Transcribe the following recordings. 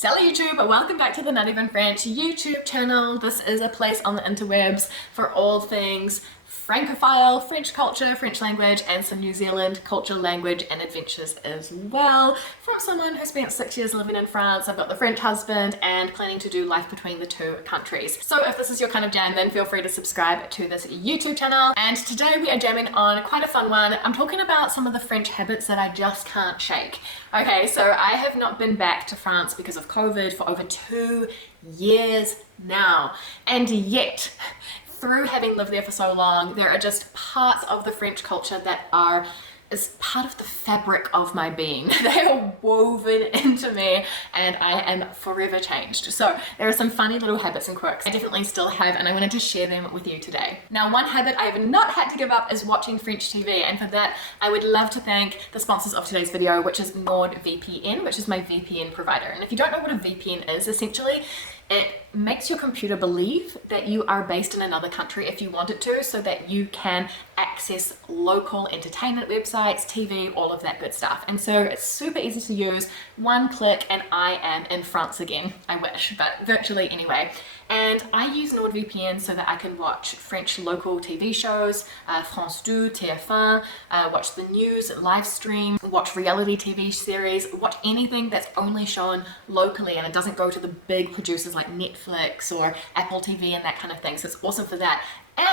Hello YouTube, welcome back to the Not Even French YouTube channel. This is a place on the interwebs for all things Francophile, French culture, French language, and some New Zealand culture, language, and adventures as well. From someone who spent 6 years living in France, I've got the French husband and planning to do life between the two countries. So if this is your kind of jam, then feel free to subscribe to this YouTube channel. And today we are jamming on quite a fun one. I'm talking about some of the French habits that I just can't shake. Okay, so I have not been back to France because of COVID for over 2 years now. And yet, through having lived there for so long, there are just parts of the French culture that are as part of the fabric of my being. They are woven into me and I am forever changed. So there are some funny little habits and quirks I definitely still have, and I wanted to share them with you today. Now, one habit I have not had to give up is watching French TV, and for that I would love to thank the sponsors of today's video, which is NordVPN, which is my VPN provider. And if you don't know what a VPN is, essentially it makes your computer believe that you are based in another country if you want it to, so that you can access local entertainment websites, TV, all of that good stuff. And so it's super easy to use, one click and I am in France again. I wish, but virtually anyway. And I use NordVPN so that I can watch French local TV shows, France 2, TF1, watch the news, live stream, watch reality TV series, watch anything that's only shown locally and it doesn't go to the big producers like Netflix or Apple TV and that kind of thing. So it's awesome for that.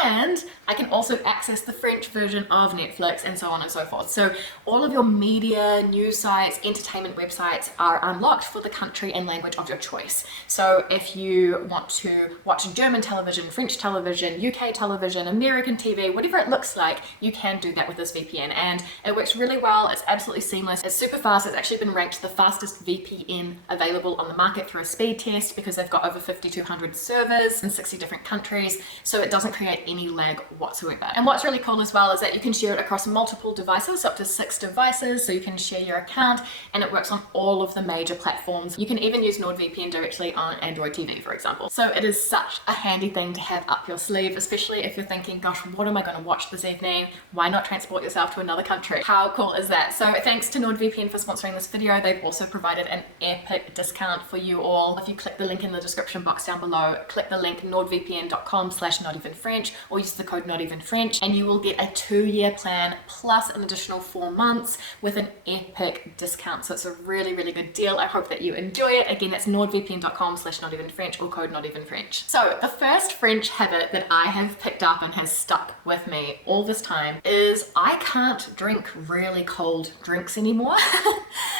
And I can also access the French version of Netflix and so on and so forth. So all of your media, news sites, entertainment websites are unlocked for the country and language of your choice. So if you want to watch German television, French television, UK television, American TV, whatever it looks like, you can do that with this VPN. And it works really well. It's absolutely seamless. It's super fast. It's actually been ranked the fastest VPN available on the market through a speed test because they've got over 5,200 servers in 60 different countries. So it doesn't create any lag whatsoever. And what's really cool as well is that you can share it across multiple devices, up to 6 devices, so you can share your account and it works on all of the major platforms. You can even use NordVPN directly on Android TV, for example. So it is such a handy thing to have up your sleeve, especially if you're thinking, gosh, what am I going to watch this evening? Why not transport yourself to another country? How cool is that? So thanks to NordVPN for sponsoring this video. They've also provided an epic discount for you all. If you click the link in the description box down below, click the link nordvpn.com/notevenfrench or use the code notevenfrench and you will get a 2-year plan plus an additional 4 months with an epic discount. So it's a really, really good deal. I hope that you enjoy it. Again, that's nordvpn.com/notevenfrench or code notevenfrench. So the first French habit that I have picked up and has stuck with me all this time is I can't drink really cold drinks anymore.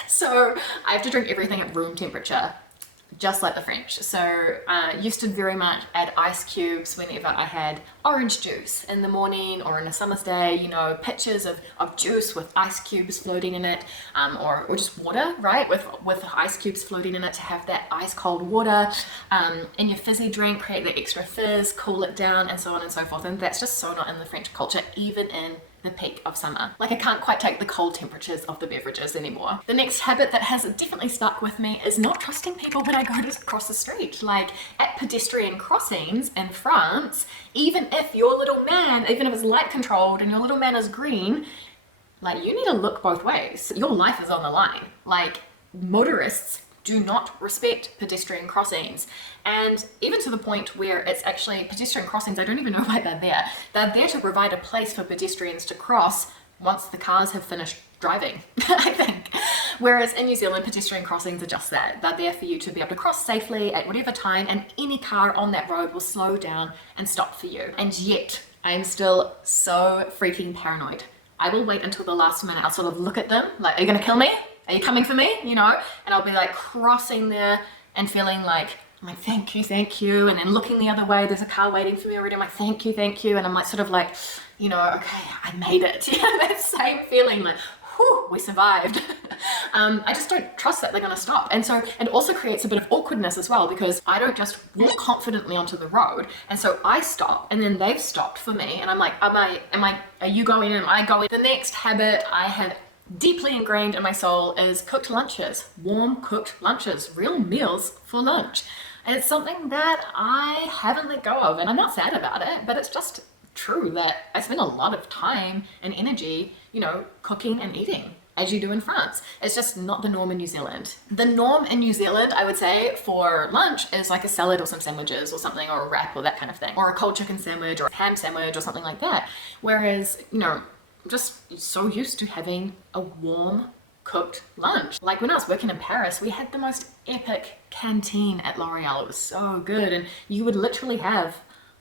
So I have to drink everything at room temperature, just like the French. So used to very much add ice cubes whenever I had orange juice in the morning or on a summer's day, you know, pitchers of juice with ice cubes floating in it, or just water, right, with ice cubes floating in it to have that ice cold water in your fizzy drink, create the extra fizz, cool it down, and so on and so forth. And that's just so not in the French culture, even in the peak of summer. Like, I can't quite take the cold temperatures of the beverages anymore. The next habit that has definitely stuck with me is not trusting people when I go to cross the street. Like at pedestrian crossings in France, even if your little man, even if it's light controlled and your little man is green, like, you need to look both ways. Your life is on the line. Like, motorists do not respect pedestrian crossings. And even to the point where it's actually pedestrian crossings, I don't even know why they're there. They're there to provide a place for pedestrians to cross once the cars have finished driving, I think. Whereas in New Zealand, pedestrian crossings are just that. They're there for you to be able to cross safely at whatever time, and any car on that road will slow down and stop for you. And yet, I am still so freaking paranoid. I will wait until the last minute. I'll sort of look at them like, are you gonna kill me? Are you coming for me? You know, and I'll be like crossing there and feeling like, I'm like, thank you. And then looking the other way, there's a car waiting for me already. I'm like, thank you. And I'm like, sort of like, you know, okay, I made it. Yeah, that same feeling like, whew, we survived. I just don't trust that they're gonna stop. And so it also creates a bit of awkwardness as well, because I don't just walk confidently onto the road. And so I stop and then they've stopped for me. And I'm like, are you going in? Am I going? The next habit I have deeply ingrained in my soul is cooked lunches, warm cooked lunches, real meals for lunch. And it's something that I haven't let go of, and I'm not sad about it, but it's just true that I spend a lot of time and energy, you know, cooking and eating. as you do in France. It's just not the norm in New Zealand. The norm in New Zealand, I would say, for lunch is like a salad or some sandwiches or something, or a wrap or that kind of thing, or a cold chicken sandwich or a ham sandwich or something like that. Whereas, you know, I'm just so used to having a warm cooked lunch. Like when I was working in Paris, we had the most epic canteen at L'Oreal. It was so good, and you would literally have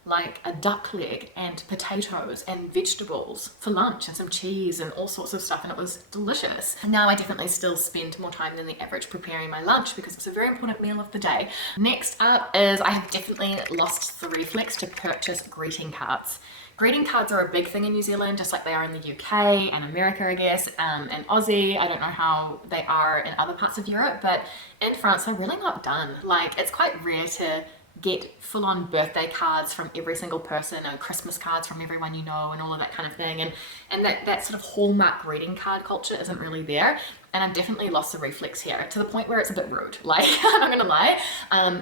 like a duck leg and potatoes and vegetables for lunch and some cheese and all sorts of stuff, and it was delicious. Now I definitely still spend more time than the average preparing my lunch because it's a very important meal of the day. Next up is I have definitely lost the reflex to purchase greeting cards. Greeting cards are a big thing in New Zealand, just like they are in the UK and America, I guess, and Aussie. I don't know how they are in other parts of Europe, but in France they're really not done. Like, it's quite rare to get full-on birthday cards from every single person and Christmas cards from everyone you know and all of that kind of thing, and that sort of hallmark greeting card culture isn't really there. And I've definitely lost the reflex here to the point where it's a bit rude. Like, I'm not gonna lie,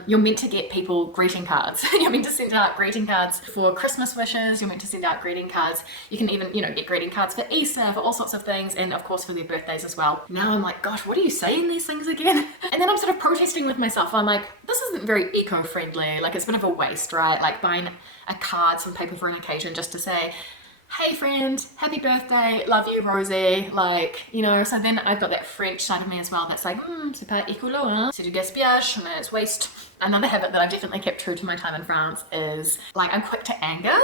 you're meant to get people greeting cards. You're meant to send out greeting cards for Christmas wishes. You're meant to send out greeting cards. You can even, you know, get greeting cards for Easter, for all sorts of things, and of course for their birthdays as well. Now I'm like, gosh, what are you saying these things again? And then I'm sort of protesting with myself. I'm like, this isn't very eco-friendly. Like, it's a bit of a waste, right? Like buying a card, some paper for an occasion just to say, hey friend, happy birthday, love you, Rosie. Like, you know, so then I've got that French side of me as well that's like, c'est pas écolo, hein? C'est du gaspillage, it's waste. Another habit that I've definitely kept true to my time in France is, like, I'm quick to anger.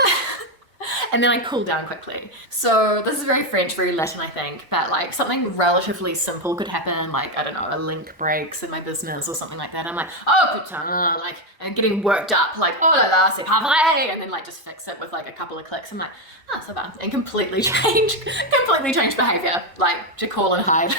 And then I cool down quickly. So this is very French, very Latin, I think, but like something relatively simple could happen, like, I don't know, a link breaks in my business or something like that. I'm like, oh putain, like, I'm getting worked up, like, oh la la, c'est pas vrai, and then like just fix it with like a couple of clicks. I'm like, oh, ça va, and completely change behavior, like Jekyll and Hyde.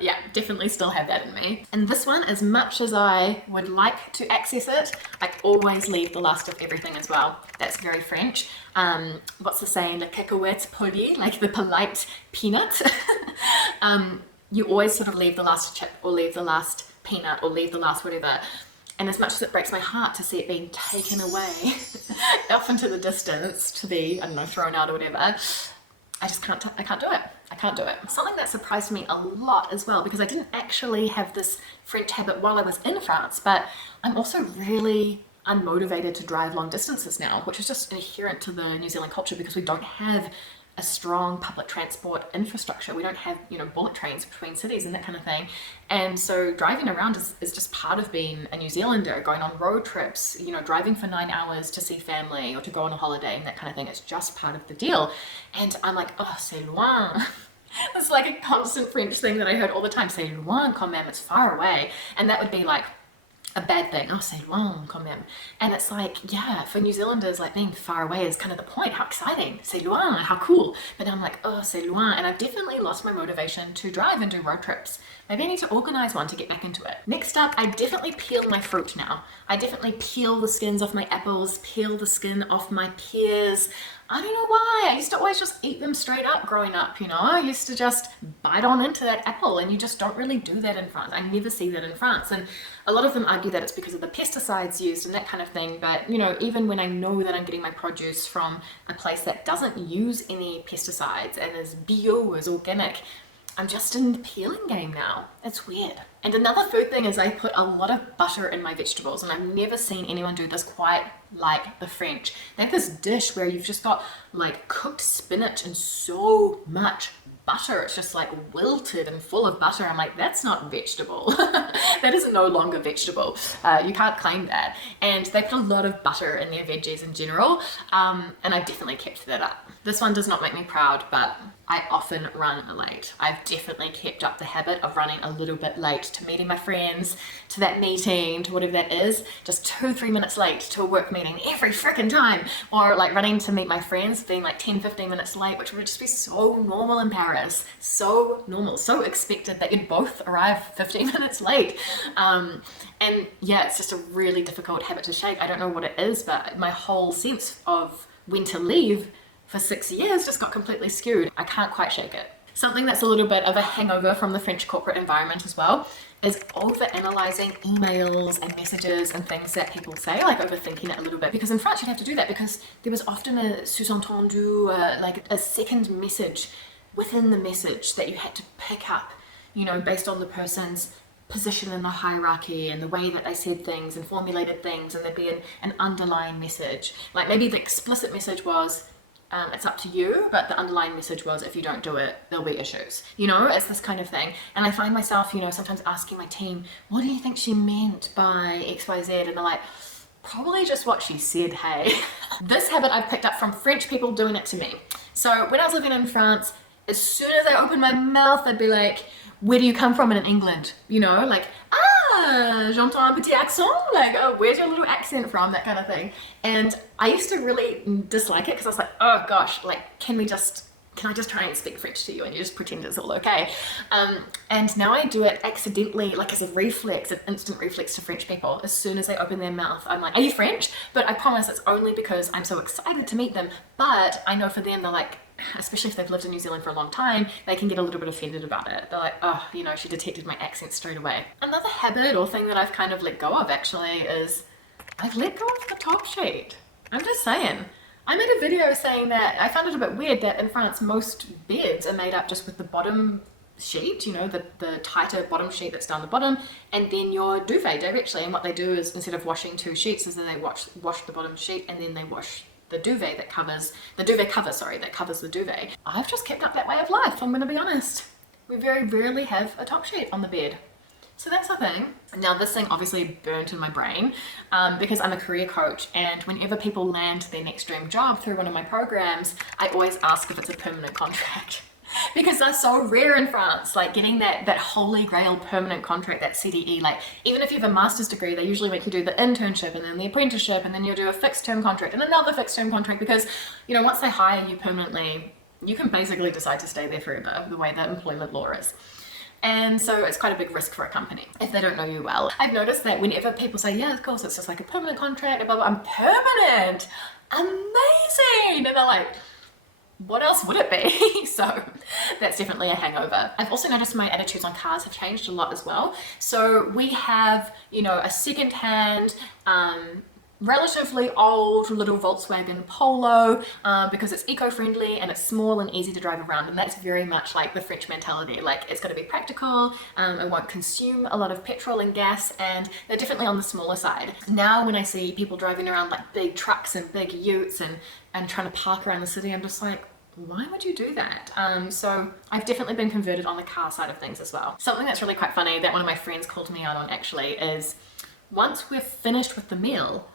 Yeah, definitely still have that in me. And this one, as much as I would like to access it, I always leave the last of everything as well. That's very French. What's the saying? Le cacahuète poli, like the polite peanut. You always sort of leave the last chip or leave the last peanut or leave the last whatever. And as much as it breaks my heart to see it being taken away off into the distance to be, I don't know, thrown out or whatever, I just can't, I can't do it. I can't do it. Something that surprised me a lot as well, because I didn't actually have this French habit while I was in France, but I'm also really unmotivated to drive long distances now, which is just inherent to the New Zealand culture because we don't have a strong public transport infrastructure. We don't have, you know, bullet trains between cities and that kind of thing. And so driving around is just part of being a New Zealander, going on road trips, you know, driving for 9 hours to see family or to go on a holiday and that kind of thing. It's just part of the deal. And I'm like, oh, c'est loin. It's like a constant French thing that I heard all the time. C'est loin quand même, it's far away. And that would be like a bad thing. Oh, c'est loin quand même. And it's like, yeah, for New Zealanders, like being far away is kind of the point. How exciting. C'est loin, how cool. But I'm like, oh, c'est loin. And I've definitely lost my motivation to drive and do road trips. Maybe I need to organize one to get back into it. Next up, I definitely peel my fruit now. I definitely peel the skins off my apples, peel the skin off my pears. I don't know why. I used to always just eat them straight up growing up, you know. I used to just bite on into that apple, and you just don't really do that in France. I never see that in France. And a lot of them argue that it's because of the pesticides used and that kind of thing. But, you know, even when I know that I'm getting my produce from a place that doesn't use any pesticides and is bio, is organic, I'm just in the peeling game now. It's weird. And another food thing is I put a lot of butter in my vegetables, and I've never seen anyone do this quite like the French. They have this dish where you've just got like cooked spinach and so much butter. It's just like wilted and full of butter. I'm like, that's not vegetable. That is no longer vegetable. You can't claim that. And they put a lot of butter in their veggies in general, and I've definitely kept that up. This one does not make me proud, but I often run late. I've definitely kept up the habit of running a little bit late to meeting my friends, to that meeting, to whatever that is, just 2-3 minutes late to a work meeting every freaking time, or like running to meet my friends, being like 10-15 minutes late, which would just be so normal in Paris, so normal, so expected that you'd both arrive 15 minutes late. And yeah, it's just a really difficult habit to shake. I don't know what it is, but my whole sense of when to leave for 6 years just got completely skewed. I can't quite shake it. Something that's a little bit of a hangover from the French corporate environment as well is over-analyzing emails and messages and things that people say, like overthinking it a little bit. Because in France you'd have to do that because there was often a sous-entendu, like a second message within the message that you had to pick up, you know, based on the person's position in the hierarchy and the way that they said things and formulated things, and there'd be an underlying message. Like maybe the explicit message was, it's up to you, but the underlying message was, if you don't do it, there'll be issues. You know, it's this kind of thing. And I find myself, you know, sometimes asking my team, what do you think she meant by XYZ? And they're like, probably just what she said, hey. This habit I've picked up from French people doing it to me. So when I was living in France, as soon as I opened my mouth, I'd be like, where do you come from in England? You know, like, j'entends un petit accent, like, oh, where's your little accent from, that kind of thing. And I used to really dislike it because I was like, oh gosh, like, can I just try and speak French to you and you just pretend it's all okay? And now I do it accidentally, like as a reflex, an instant reflex to French people. As soon as they open their mouth, I'm like, are you French? But I promise it's only because I'm so excited to meet them. But I know for them, they're like, especially if they've lived in New Zealand for a long time, they can get a little bit offended about it. They're like, oh, you know, she detected my accent straight away. Another habit or thing that I've kind of let go of actually is I've let go of the top sheet. I'm just saying. I made a video saying that I found it a bit weird that in France most beds are made up just with the bottom sheet, you know, the tighter bottom sheet that's down the bottom, and then your duvet directly. And what they do is, instead of washing two sheets, is that they wash the bottom sheet and then they wash the duvet that covers the duvet. I've just kept up that way of life, I'm gonna be honest. We very rarely have a top sheet on the bed. So that's the thing. Now this thing obviously burnt in my brain because I'm a career coach, and whenever people land their next dream job through one of my programs, I always ask if it's a permanent contract. Because they're so rare in France, like getting that holy grail permanent contract, that CDE. Like even if you have a master's degree, they usually make you do the internship and then the apprenticeship, and then you do a fixed term contract and another fixed term contract, because, you know, once they hire you permanently, you can basically decide to stay there forever, the way that employment law is. And so it's quite a big risk for a company if they don't know you well. I've noticed that whenever people say, yeah, of course, it's just like a permanent contract, blah, blah, I'm permanent, amazing, and they're like, what else would it be? So that's definitely a hangover. I've also noticed my attitudes on cars have changed a lot as well. So we have, you know, a second-hand, relatively old little Volkswagen Polo because it's eco-friendly and it's small and easy to drive around, and that's very much like the French mentality. Like, it's got to be practical, it won't consume a lot of petrol and gas, and they're definitely on the smaller side. Now when I see people driving around like big trucks and big utes and trying to park around the city, I'm just like, why would you do that? So I've definitely been converted on the car side of things as well. Something that's really quite funny that one of my friends called me out on actually is, once we're finished with the meal,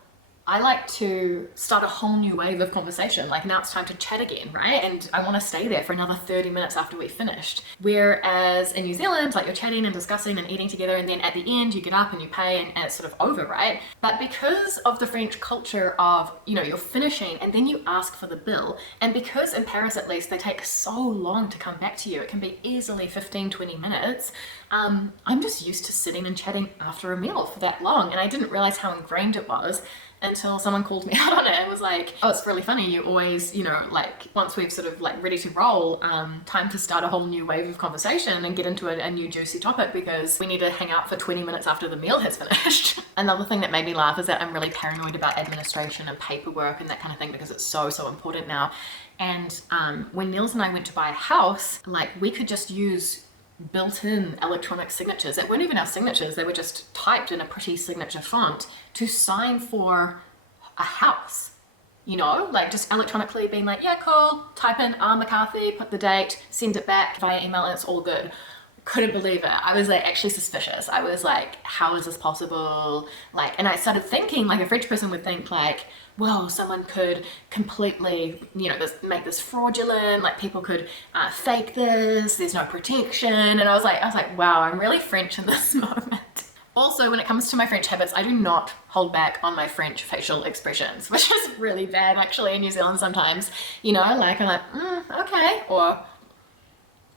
I like to start a whole new wave of conversation. Like, now it's time to chat again, right? And I want to stay there for another 30 minutes after we've finished. Whereas in New Zealand, like, you're chatting and discussing and eating together, and then at the end you get up and you pay and it's sort of over, right? But because of the French culture of, you know, you're finishing and then you ask for the bill, and because in Paris at least they take so long to come back to you, it can be easily 15-20 minutes. I'm just used to sitting and chatting after a meal for that long, and I didn't realize how ingrained it was until someone called me out on it and was like, oh, it's really funny, you always, you know, like, once we've sort of like ready to roll, time to start a whole new wave of conversation and get into a new juicy topic, because we need to hang out for 20 minutes after the meal has finished. Another thing that made me laugh is that I'm really paranoid about administration and paperwork and that kind of thing, because it's so important now. And when Niels and I went to buy a house, like, we could just use built-in electronic signatures. They weren't even our signatures, they were just typed in a pretty signature font to sign for a house, you know, like just electronically being like, yeah, cool, type in R. McCarthy, put the date, send it back via email, and it's all good. Couldn't believe it. I was like actually suspicious. I was like, how is this possible? Like, and I started thinking, like a French person would think, like, well, someone could completely, you know, make this fraudulent, like people could fake this, there's no protection. And I was like, wow, I'm really French in this moment. Also, when it comes to my French habits, I do not hold back on my French facial expressions, which is really bad actually in New Zealand sometimes. You know, like I'm like, okay, or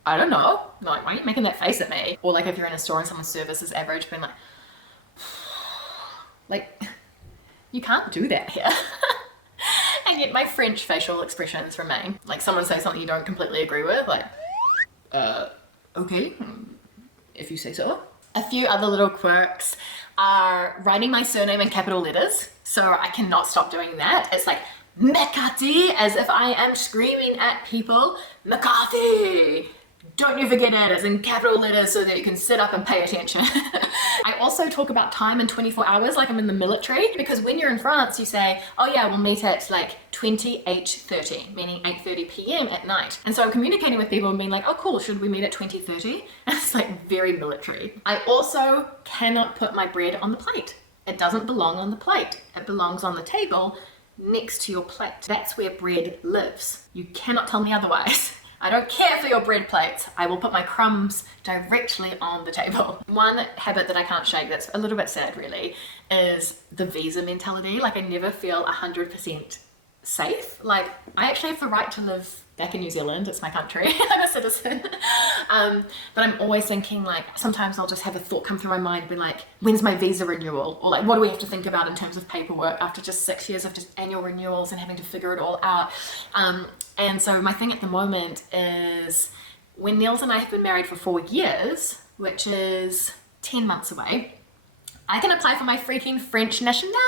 I don't know, like, why are you making that face at me? Or like if you're in a store and someone's service is average, being like, you can't do that here. And yet my French facial expressions remain. Like, someone say something you don't completely agree with, like, okay, if you say so. A few other little quirks are writing my surname in capital letters. So I cannot stop doing that. It's like McCarthy, as if I am screaming at people. McCarthy! Don't you forget it, as in capital letters so that you can sit up and pay attention. I also talk about time in 24 hours like I'm in the military, because when you're in France you say, oh yeah, we'll meet at like 20h30, meaning 8:30 p.m. at night. And so I'm communicating with people and being like, oh cool, should we meet at 20:30? And it's like very military. I also cannot put my bread on the plate. It doesn't belong on the plate. It belongs on the table next to your plate. That's where bread lives. You cannot tell me otherwise. I don't care for your bread plates. I will put my crumbs directly on the table. One habit that I can't shake that's a little bit sad really is the visa mentality. Like I never feel 100% safe. Like I actually have the right to live back in New Zealand. It's my country. I'm a citizen. But I'm always thinking like, sometimes I'll just have a thought come through my mind and be like, when's my visa renewal? Or like, what do we have to think about in terms of paperwork after just 6 years of just annual renewals and having to figure it all out? And so my thing at the moment is when Niels and I have been married for 4 years, which is 10 months away, I can apply for my freaking French nationality,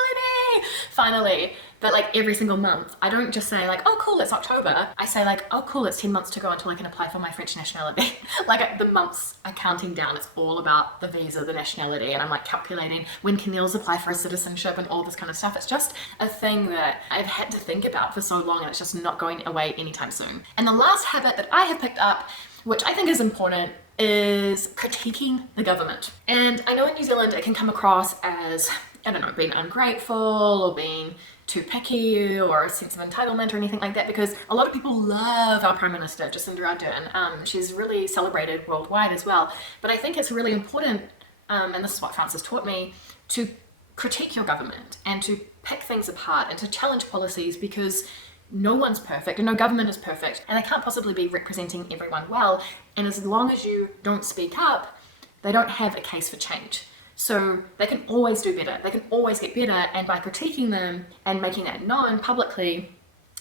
finally. But like every single month, I don't just say like, oh cool, it's October. I say like, oh cool, it's 10 months to go until I can apply for my French nationality. Like the months are counting down. It's all about the visa, the nationality. And I'm like calculating when can Niels apply for a citizenship and all this kind of stuff. It's just a thing that I've had to think about for so long and it's just not going away anytime soon. And the last habit that I have picked up, which I think is important, is critiquing the government. And I know in New Zealand it can come across as, I don't know, being ungrateful or being too picky or a sense of entitlement or anything like that, because a lot of people love our Prime Minister, Jacinda Ardern. She's really celebrated worldwide as well. But I think it's really important, and this is what France has taught me, to critique your government and to pick things apart and to challenge policies, because no one's perfect and no government is perfect and they can't possibly be representing everyone well. And as long as you don't speak up, they don't have a case for change. So they can always do better. They can always get better. And by critiquing them and making that known publicly,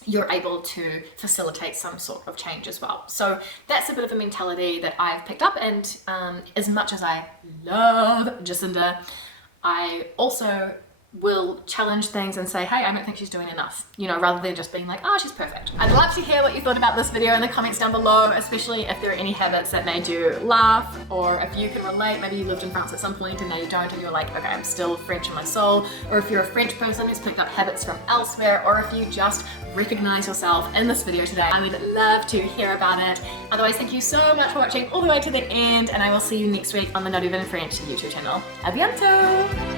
you're able to facilitate some sort of change as well. So that's a bit of a mentality that I've picked up. And as much as I love Jacinda, I also will challenge things and say, hey, I don't think she's doing enough, you know, rather than just being like, oh, she's perfect. I'd love to hear what you thought about this video in the comments down below, especially if there are any habits that made you laugh, or if you can relate, maybe you lived in France at some point and now you don't and you're like, okay, I'm still French in my soul, or if you're a French person who's picked up habits from elsewhere, or if you just recognize yourself in this video today. I would love to hear about it. Otherwise, thank you so much for watching all the way to the end, and I will see you next week on the Not Even French YouTube channel. A bientôt!